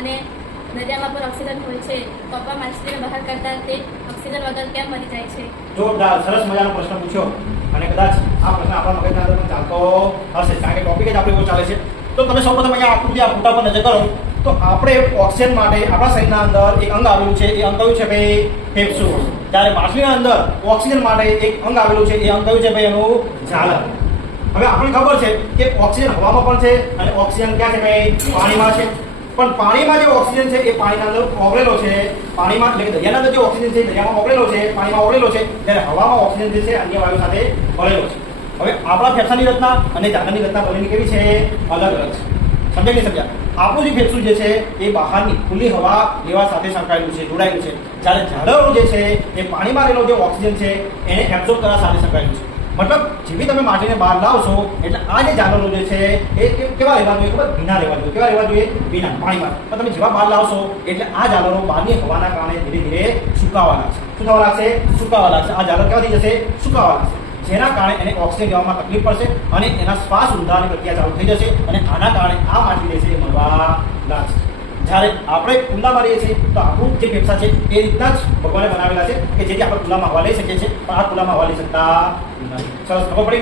અને દરિયામાં પણ ઓક્સિજન હોય છે તો પણ માછલીને બહાર કાઢતા તે ઓક્સિજન વગર કેમ મરી જાય છે? જોરદાર સરસ મજાનો પ્રશ્ન પૂછ્યો અને કદાચ આ પ્રશ્ન આપણા મગજના અંદર પણ ચાલતો હશે કારણ કે ટોપિક જ આપણે એવો ચાલે છે. તો તમે સૌપ્રથમ અહીંયા આકૃતિ આ ફોટા પર નજર કરો તો આપણે ઓક્સિજન માટે આપણા શરીરના અંદર એક અંગ આવેલું છે. એ અંગ કયું છે ભાઈ? ફેફસું. જ્યારે માછલીના અંદર ઓક્સિજન માટે એક અંગ આવેલું છે. એ અંગ કયું છે ભાઈ? એનું ઝાલર. હવે આપણને ખબર છે કે ઓક્સિજન હવામાં પણ છે અને ઓક્સિજન ક્યાં છે ભાઈ? પાણીમાં છે. પણ પાણીમાં જે ઓક્સિજન છે એ પાણીના અંદર ઓગળેલો છે. પાણીમાં એટલે કે દરિયાના અંદર જે ઓક્સિજન છે દરિયામાં ઓગળેલો છે, પાણીમાં ઓગળેલો છે. જ્યારે હવામાં ઓક્સિજન જે છે અન્ય વાયુ સાથે ભળેલો છે. હવે આપણા ફેફસાની રચના અને ઝાલરની રચના બંનેની કેવી છે? અલગ અલગ છે. સમજાય નહીં સમજ્યા? આપણું જે ફેફસું જે છે એ બહારની ખુલ્લી હવા લેવા સાથે સંકળાયેલું છે, જોડાયેલું છે. જ્યારે ઝાલરો જે છે એ પાણીમાં રહેલો જે ઓક્સિજન છે એને એબ્ઝોર્બ કરવા સાથે સંકળાયેલું છે. મતલબ જેવી તમે માટીને બહાર લાવશો એટલે આ જે ઝાલરો જે છે એ કેવા રહેવા જોઈએ? ખબર? ભીના રહેવા જોઈએ. કેવા રહેવા જોઈએ? ભીના, પાણીમાં. પણ તમે જેવા બહાર લાવશો એટલે આ ઝાલરો બહારની હવાના કારણે ધીરે ધીરે સુકાવા લાગશે. શું થવા લાગશે? સુકાવા લાગશે. આ ઝાલર કેવા થઈ જશે? સુકાવા લાગશે. જેના કારણે એને ઓક્સિજન લેવામાં તકલીફ પડશે અને એના શ્વાસ ઊંધાની પ્રક્રિયા ચાલુ થઈ જશે અને આના કારણે આ માછલી જે છે એ મરવા લાગશે. જ્યારે આપણે કુંડામાં રહીએ છીએ તો આપણું જે ફેફસા છે એ રીતના જ ભગવાને બનાવેલા છે કે જેથી આપણે કુંડામાં હવા લઈ શકીએ છીએ, પણ આ કુંડામાં હવા લઈ શકતા નથી. સરસ ખબર પડી?